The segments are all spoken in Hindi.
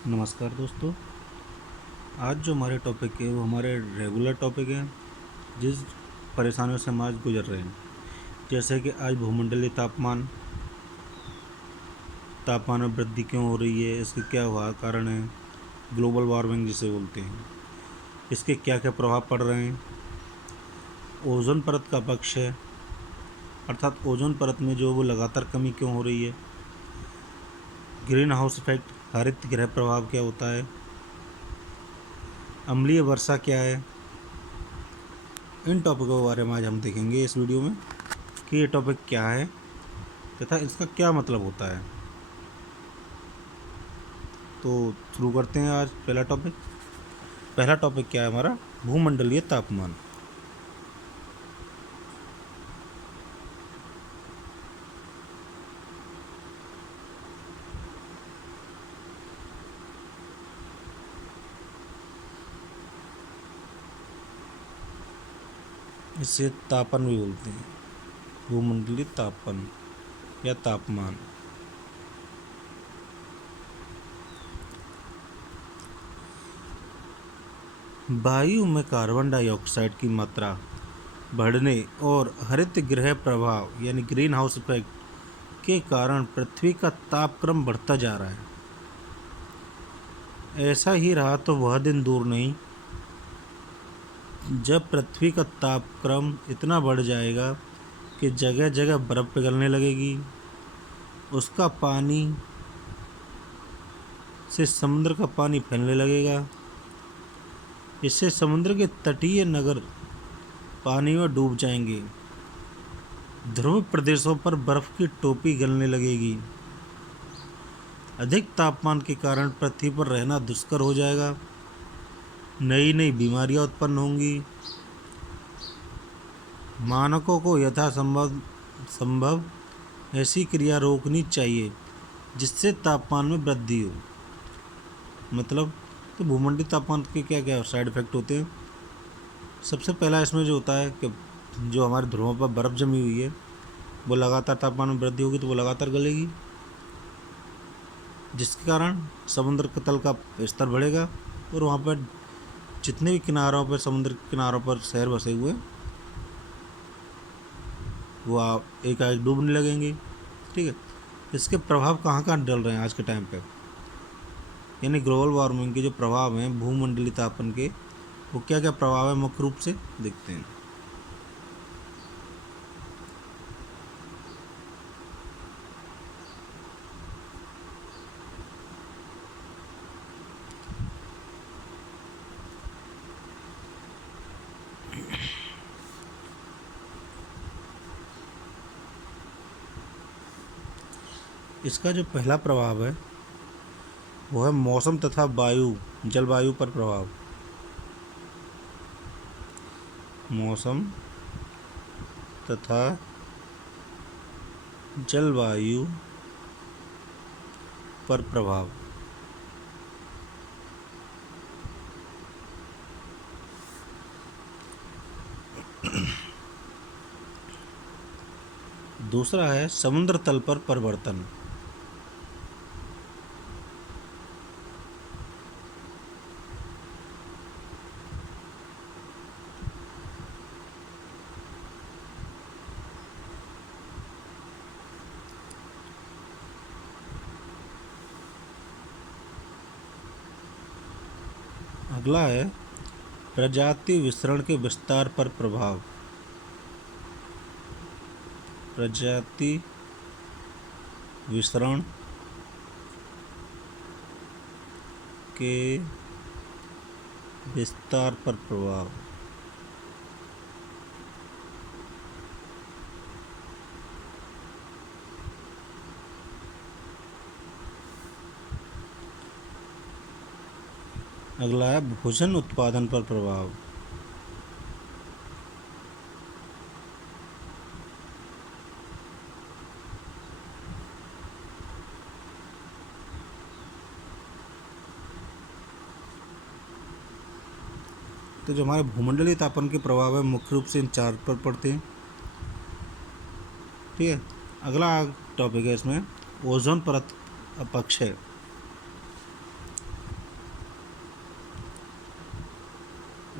नमस्कार दोस्तों। आज जो हमारे टॉपिक है वो हमारे रेगुलर टॉपिक है जिस परेशानियों से हम आज गुजर रहे हैं। जैसे कि आज भूमंडलीय तापमान तापमान में वृद्धि क्यों हो रही है, इसके क्या हुआ कारण है, ग्लोबल वार्मिंग जिसे बोलते हैं, इसके क्या क्या प्रभाव पड़ रहे हैं। ओजोन परत का पक्ष है, अर्थात ओजोन परत में जो वो लगातार कमी क्यों हो रही है। ग्रीन हाउस इफेक्ट हरित गृह प्रभाव क्या होता है। अम्लीय वर्षा क्या है। इन टॉपिकों के बारे में आज हम देखेंगे इस वीडियो में कि ये टॉपिक क्या है तथा इसका क्या मतलब होता है। तो शुरू करते हैं आज पहला टॉपिक क्या है हमारा, भूमंडलीय तापमान। इसे तापन भी बोलते हैं, भूमंडलीय तापन या तापमान। वायु में कार्बन डाइऑक्साइड की मात्रा बढ़ने और हरित गृह प्रभाव यानी ग्रीन हाउस इफेक्ट के कारण पृथ्वी का तापक्रम बढ़ता जा रहा है। ऐसा ही रहा तो वह दिन दूर नहीं जब पृथ्वी का तापक्रम इतना बढ़ जाएगा कि जगह जगह बर्फ़ पिघलने लगेगी। उसका पानी से समुद्र का पानी फैलने लगेगा। इससे समुद्र के तटीय नगर पानी में डूब जाएंगे। ध्रुव प्रदेशों पर बर्फ़ की टोपी गलने लगेगी। अधिक तापमान के कारण पृथ्वी पर रहना दुष्कर हो जाएगा। नई नई बीमारियां उत्पन्न होंगी। मानकों को संभव ऐसी क्रिया रोकनी चाहिए जिससे तापमान में वृद्धि हो। मतलब तो भूमंडलीय तापमान के क्या क्या साइड इफ़ेक्ट होते हैं। सबसे पहला इसमें जो होता है कि जो हमारे ध्रुवों पर बर्फ़ जमी हुई है वो लगातार तापमान में वृद्धि होगी तो वो लगातार गलेगी, जिसके कारण समुद्र के तल का स्तर बढ़ेगा और वहाँ पर जितने भी किनारों पर समुद्र के किनारों पर शहर बसे हुए वो आप एकाएक डूबने लगेंगे। ठीक है, इसके प्रभाव कहाँ कहाँ डल रहे हैं आज के टाइम पे, यानी ग्लोबल वार्मिंग के जो प्रभाव हैं भूमंडलीय तापन के, वो क्या क्या प्रभाव है मुख्य रूप से देखते हैं। इसका जो पहला प्रभाव है वो है मौसम तथा जलवायु पर प्रभाव। मौसम तथा जलवायु पर प्रभाव। दूसरा है समुद्र तल पर परिवर्तन। अगला है प्रजाति वितरण के विस्तार पर प्रभाव। प्रजाति वितरण के विस्तार पर प्रभाव। अगला है भोजन उत्पादन पर प्रभाव। तो जो हमारे भूमंडलीय तापन के प्रभाव है मुख्य रूप से इन चार पर पड़ते हैं। ठीक है, अगला टॉपिक है इसमें ओजोन परत पक्ष है।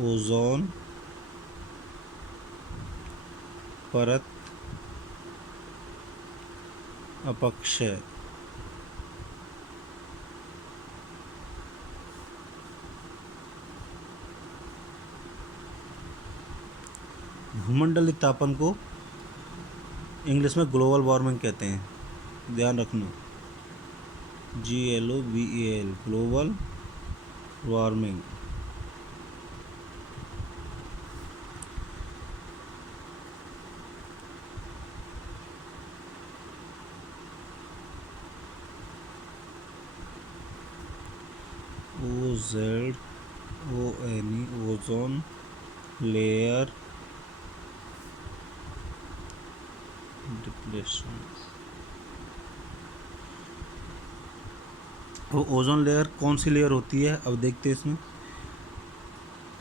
ओजोन परत अपक्षय भूमंडलीय तापन को इंग्लिश में ग्लोबल वार्मिंग कहते हैं, ध्यान रखना। GLOBAL global warming. OZONE ozone layer depletion. वो ओजोन लेयर कौन सी लेयर होती है, अब देखते हैं इसमें।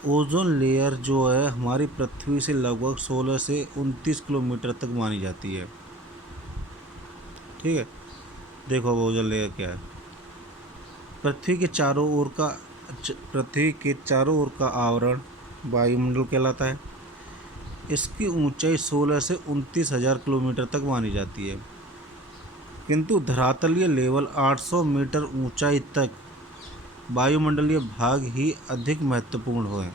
ओजोन लेयर जो है हमारी पृथ्वी से लगभग 16 से 29 किलोमीटर तक मानी जाती है। ठीक है, देखो अब ओजोन लेयर क्या है। पृथ्वी के चारों ओर का आवरण वायुमंडल कहलाता है। इसकी ऊंचाई 16 से 29,000 किलोमीटर तक मानी जाती है, किंतु धरातलीय लेवल 800 मीटर ऊंचाई तक वायुमंडलीय भाग ही अधिक महत्वपूर्ण है।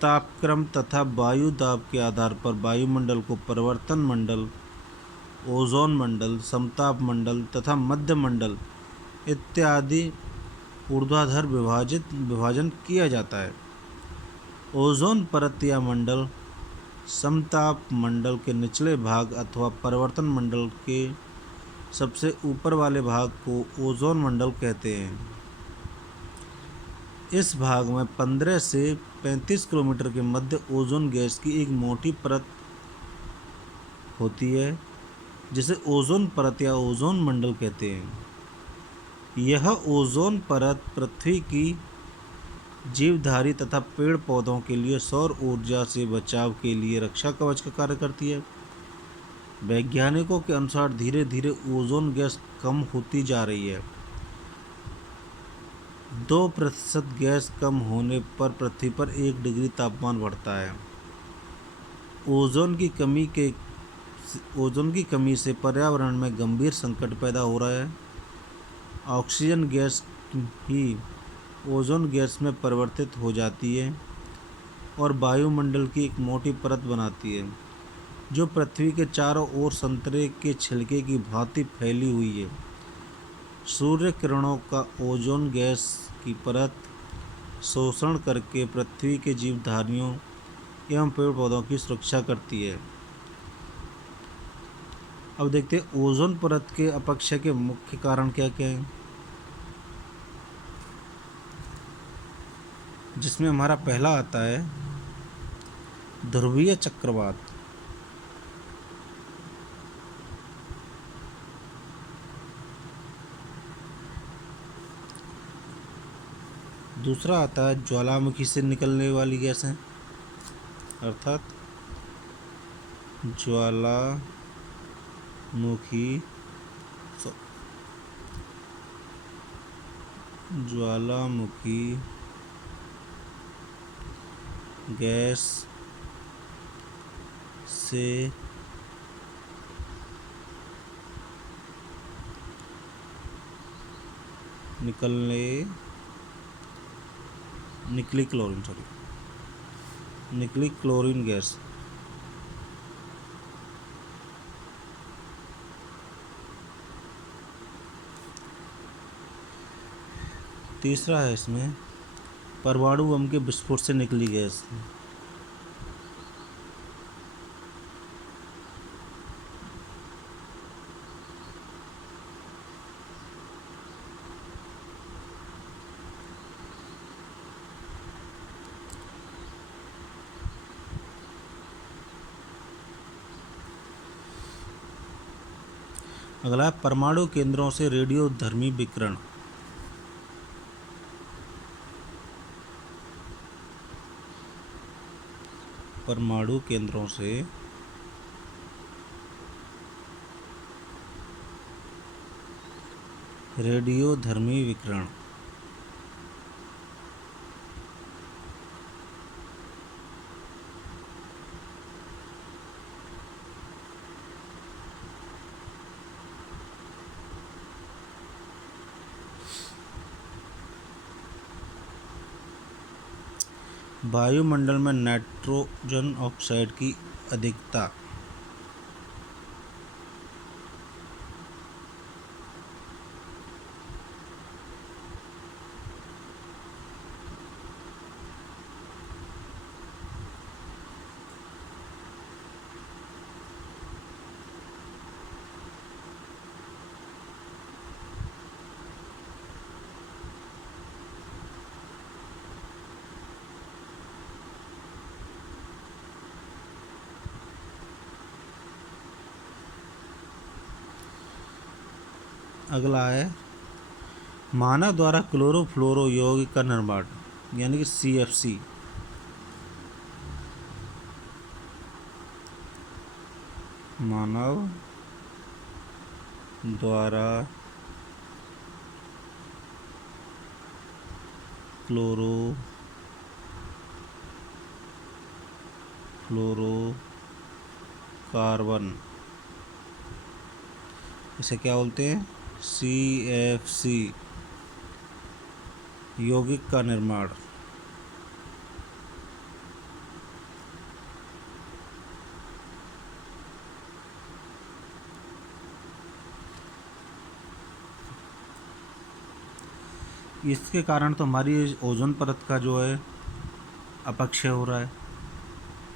तापक्रम तथा वायु दाब के आधार पर वायुमंडल को परिवर्तन मंडल, ओजोन मंडल, समताप मंडल तथा मध्य मंडल इत्यादि ऊर्ध्वाधर विभाजन किया जाता है। ओजोन परत या मंडल समताप मंडल के निचले भाग अथवा परिवर्तन मंडल के सबसे ऊपर वाले भाग को ओजोन मंडल कहते हैं। इस भाग में 15 से 35 किलोमीटर के मध्य ओजोन गैस की एक मोटी परत होती है, जिसे ओजोन परत या ओजोन मंडल कहते हैं। यह ओजोन परत पृथ्वी की जीवधारी तथा पेड़ पौधों के लिए सौर ऊर्जा से बचाव के लिए रक्षा कवच का कार्य करती है। वैज्ञानिकों के अनुसार धीरे धीरे ओजोन गैस कम होती जा रही है। 2% गैस कम होने पर पृथ्वी पर 1 डिग्री तापमान बढ़ता है। ओजोन की कमी से पर्यावरण में गंभीर संकट पैदा हो रहा है। ऑक्सीजन गैस ही ओजोन गैस में परिवर्तित हो जाती है और वायुमंडल की एक मोटी परत बनाती है, जो पृथ्वी के चारों ओर संतरे के छिलके की भांति फैली हुई है। सूर्य किरणों का ओजोन गैस की परत शोषण करके पृथ्वी के जीवधारियों एवं पेड़ पौधों की सुरक्षा करती है। अब देखते हैं ओजोन परत के अपक्षय के मुख्य कारण क्या क्या हैं, जिसमें हमारा पहला आता है ध्रुवीय चक्रवात। दूसरा आता है ज्वालामुखी से निकलने वाली गैसें, अर्थात ज्वालामुखी गैस से निकली क्लोरीन गैस। तीसरा है इसमें परमाणु बम के विस्फोट से निकली गैस। अगला है परमाणु केंद्रों से रेडियोधर्मी विकिरण। परमाणु केंद्रों से रेडियोधर्मी विकिरण वायुमंडल में नाइट्रोजन ऑक्साइड की अधिकता। अगला है मानव द्वारा क्लोरोफ्लोरो यौगिक का निर्माण, यानी कि CFC। मानव द्वारा क्लोरोफ्लोरोकार्बन, इसे क्या बोलते हैं? CFC यौगिक का निर्माण। इसके कारण तो हमारी ओजोन परत का जो है अपक्षय हो रहा है।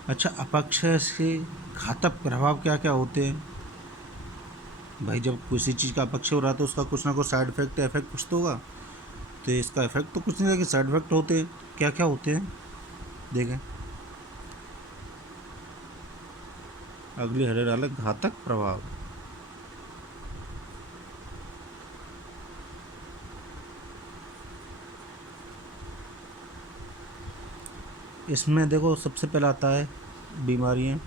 अच्छा, अपक्षय से घातक प्रभाव क्या क्या होते हैं भाई? जब किसी चीज़ का अपक्षय हो रहा है तो उसका कुछ ना कुछ साइड इफेक्ट कुछ तो होगा। तो इसका इफेक्ट तो कुछ नहीं, लेकिन साइड इफेक्ट होते हैं। क्या क्या होते हैं देखें। अगली हरे डाले घातक प्रभाव। इसमें देखो सबसे पहले आता है बीमारियां,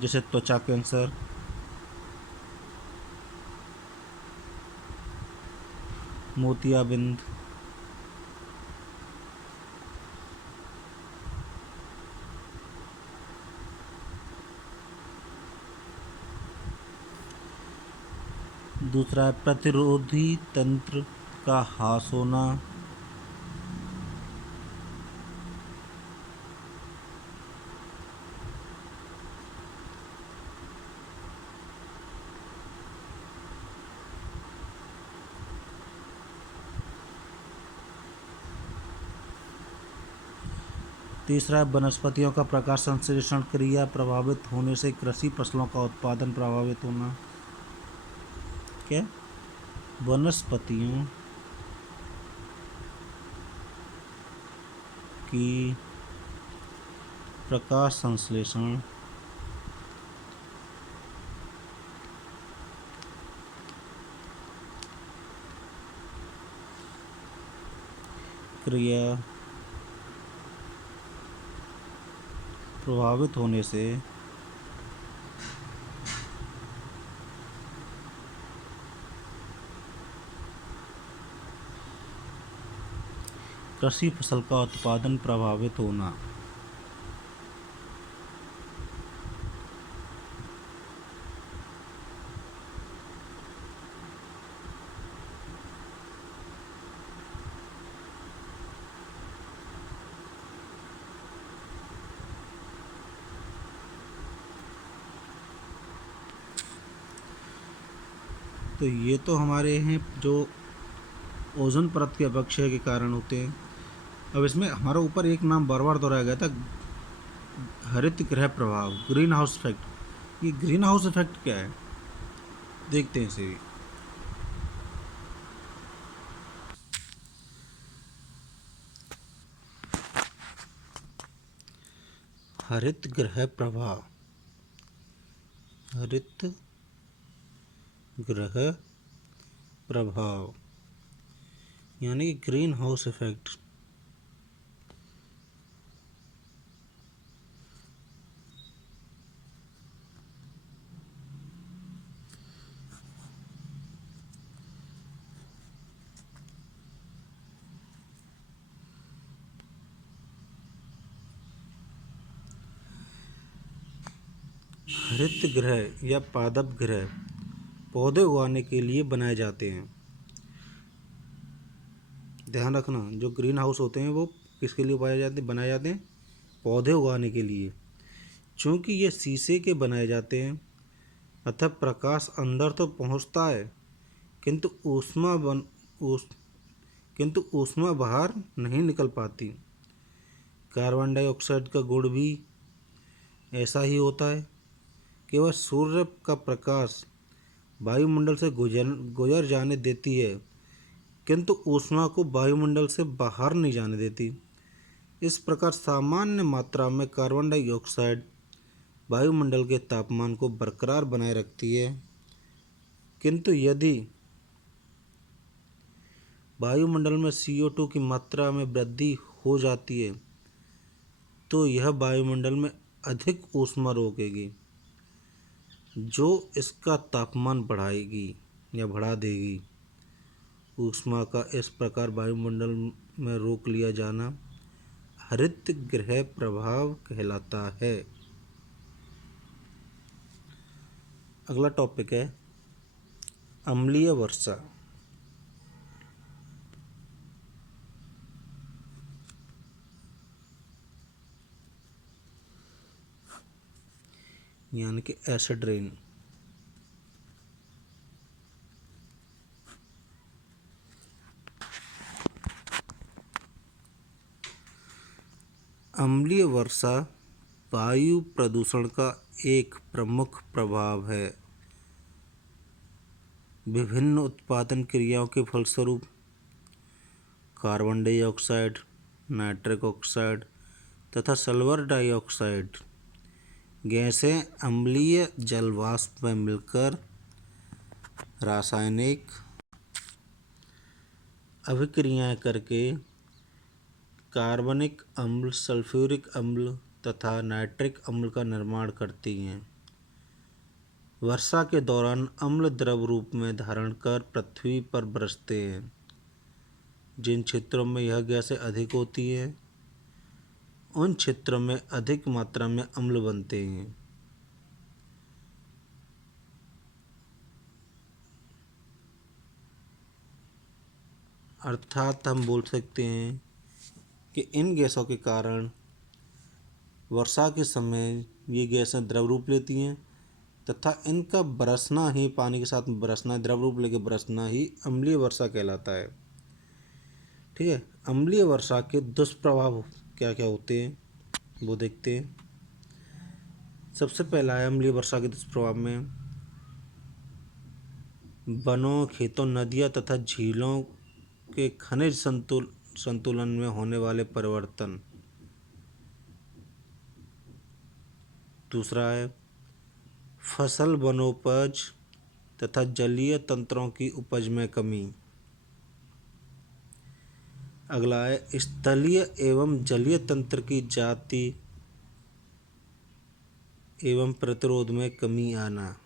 जैसे त्वचा कैंसर, मोतियाबिंद, दूसरा है प्रतिरोधी तंत्र का ह्रास होना, तीसरा है वनस्पतियों का प्रकाश संश्लेषण क्रिया प्रभावित होने से कृषि फसलों का उत्पादन प्रभावित होना। क्या? वनस्पतियों की प्रकाश संश्लेषण क्रिया प्रभावित होने से कृषि फसल का उत्पादन प्रभावित होना। तो ये तो हमारे हैं जो ओजोन परत के अपक्षय के कारण होते हैं। अब इसमें हमारे ऊपर एक नाम बार बार दोहराया गया था, हरित गृह प्रभाव, ग्रीन हाउस इफेक्ट। ये ग्रीन हाउस इफेक्ट क्या है देखते हैं इसे भी। हरित गृह प्रभाव, हरित गृह प्रभाव यानी कि ग्रीन हाउस इफेक्ट। हरित गृह या पादप गृह पौधे उगाने के लिए बनाए जाते हैं। ध्यान रखना, जो ग्रीन हाउस होते हैं वो किसके लिए बनाए जाते हैं? पौधे उगाने के लिए। चूँकि ये शीशे के बनाए जाते हैं अतः प्रकाश अंदर तो पहुँचता है किंतु ऊष्मा किंतु ऊष्मा बाहर नहीं निकल पाती। कार्बन डाइऑक्साइड का गुण भी ऐसा ही होता है। केवल सूर्य का प्रकाश वायुमंडल से गुजर जाने देती है किंतु ऊष्मा को वायुमंडल से बाहर नहीं जाने देती। इस प्रकार सामान्य मात्रा में कार्बन डाइऑक्साइड वायुमंडल के तापमान को बरकरार बनाए रखती है, किंतु यदि वायुमंडल में CO2 की मात्रा में वृद्धि हो जाती है तो यह वायुमंडल में अधिक ऊष्मा रोकेगी जो इसका तापमान बढ़ाएगी या बढ़ा देगी। ऊष्मा का इस प्रकार वायुमंडल में रोक लिया जाना हरित गृह प्रभाव कहलाता है। अगला टॉपिक है अम्लीय वर्षा। यानी कि एसिड रेन। अम्लीय वर्षा वायु प्रदूषण का एक प्रमुख प्रभाव है। विभिन्न उत्पादन क्रियाओं के फलस्वरूप कार्बन डाइऑक्साइड, नाइट्रिक ऑक्साइड तथा सल्फर डाइऑक्साइड गैसें अम्लीय जलवाष्प में मिलकर रासायनिक अभिक्रियाएं करके कार्बनिक अम्ल, सल्फ्यूरिक अम्ल तथा नाइट्रिक अम्ल का निर्माण करती हैं। वर्षा के दौरान अम्ल द्रव रूप में धारण कर पृथ्वी पर बरसते हैं। जिन क्षेत्रों में यह गैसें अधिक होती हैं उन क्षेत्रों में अधिक मात्रा में अम्ल बनते हैं। अर्थात हम बोल सकते हैं कि इन गैसों के कारण वर्षा के समय ये गैसें द्रव रूप लेती हैं तथा इनका बरसना ही, पानी के साथ बरसना, द्रव रूप लेकर बरसना ही अम्लीय वर्षा कहलाता है। ठीक है। अम्लीय वर्षा के दुष्प्रभाव क्या क्या होते हैं वो देखते हैं। सबसे पहला है अम्लीय वर्षा के दुष्प्रभाव में वनों, खेतों, नदियों तथा झीलों के खनिज संतुलन में होने वाले परिवर्तन। दूसरा है फसल वनोपज तथा जलीय तंत्रों की उपज में कमी। अगला है स्थलीय एवं जलीय तंत्र की जाति एवं प्रतिरोध में कमी आना।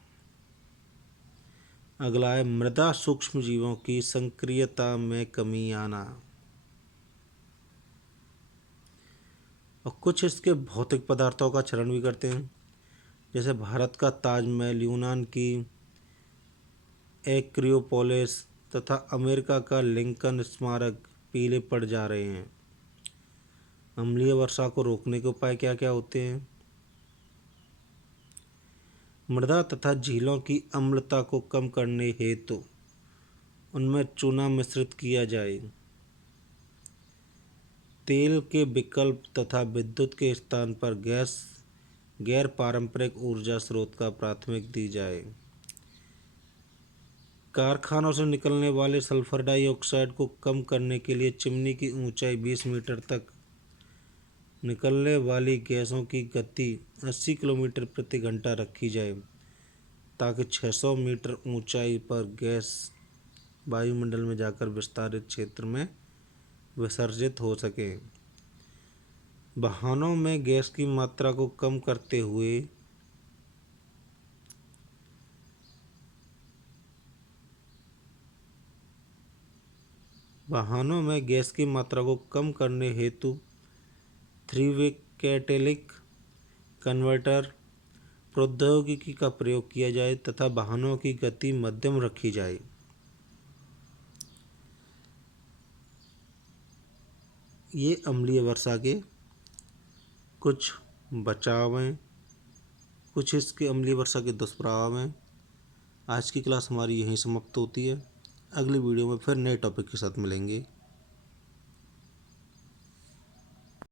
अगला है मृदा सूक्ष्म जीवों की सक्रियता में कमी आना। और कुछ इसके भौतिक पदार्थों का क्षरण भी करते हैं, जैसे भारत का ताजमहल, यूनान की एक्रोपोलिस तथा अमेरिका का लिंकन स्मारक पीले पड़ जा रहे हैं। अम्लीय वर्षा को रोकने के उपाय क्या क्या होते हैं? मृदा तथा झीलों की अम्लता को कम करने हेतु उनमें चूना मिश्रित किया जाए। तेल के विकल्प तथा विद्युत के स्थान पर गैर पारंपरिक ऊर्जा स्रोत का प्राथमिक दी जाए। कारखानों से निकलने वाले सल्फर डाइऑक्साइड को कम करने के लिए चिमनी की ऊंचाई 20 मीटर तक, निकलने वाली गैसों की गति 80 किलोमीटर प्रति घंटा रखी जाए ताकि 600 मीटर ऊंचाई पर गैस वायुमंडल में जाकर विस्तारित क्षेत्र में विसर्जित हो सके। वाहनों में गैस की मात्रा को कम करते हुए वाहनों में गैस की मात्रा को कम करने हेतु 3-वे कैटेलिटिक कन्वर्टर प्रौद्योगिकी का प्रयोग किया जाए तथा वाहनों की गति मध्यम रखी जाए। ये अम्लीय वर्षा के कुछ बचाव हैं, कुछ इसके अम्लीय वर्षा के दुष्प्रभाव हैं। आज की क्लास हमारी यहीं समाप्त होती है। अगली वीडियो में फिर नए टॉपिक के साथ मिलेंगे।